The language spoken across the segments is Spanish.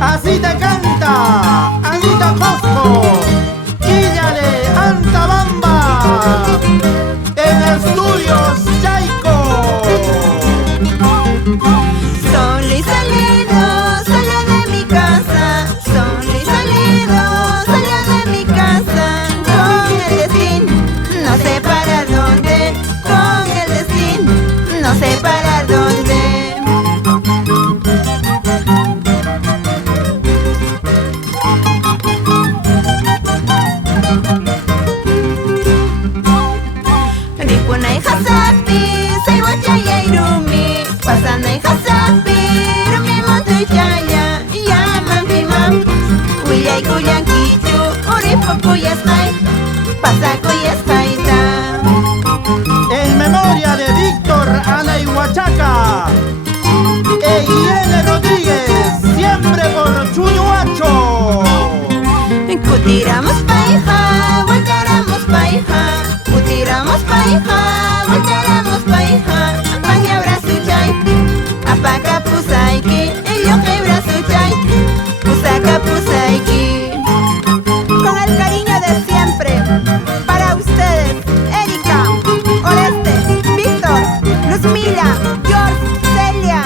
Así te canta Anita Cosmo, Quíllale Antabamba, en Estudios Chaico. Solo y salido, solo de mi casa. Solo y salido, solo de mi casa. Con el destino, no sé para dónde. Con el destino, no sé para dónde. Ripuna y Hasapi, Saiwachaya y Rumi. Pasando y Hasapi, Rumi Montuyaya. Yaman Pimam, Willay Kuyan Kichu, Uripo Kuyaskai, Pasa Kuyaskaita. En memoria de Víctor Anaihuachaca e Irene Rodríguez, siempre por Chuñuacho. Kutiramos paija, voltaramos paija. Kutiramos paija, voltaramos paija. Apaña abrazo chay, apaca pusaiki. Ello que brazo chay, pusaca pusaiki. Con el cariño de siempre, para ustedes, Erika, Oreste, Víctor, Luzmila, George, Celia.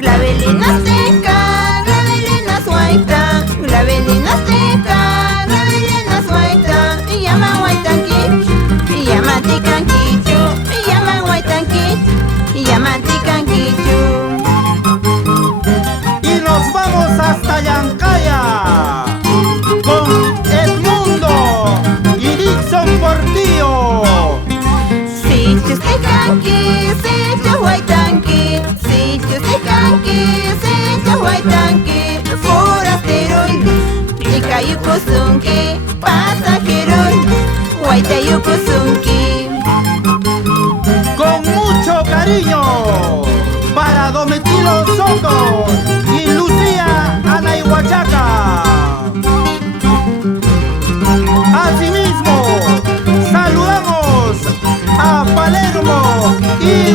Glavelina seca, glavelina suaita. Glavelina seca, glavelina suaita. Llama Huaytanquichu, llama Ticanquichu, llama Huaytanquichu, llama Ticanquichu. Y nos vamos hasta Llancaya con Edmundo y Dixon Portillo. Si chustecanqui, si chuhuaytanqui. Si chustecanqui, si chuhuaytanqui. Forastero y cayucosunqui. Pasajero, guaitayucosunqui. Con mucho cariño para Domitilo Soto y Lucía Anaihuachaca. Asimismo, saludamos a Palermo y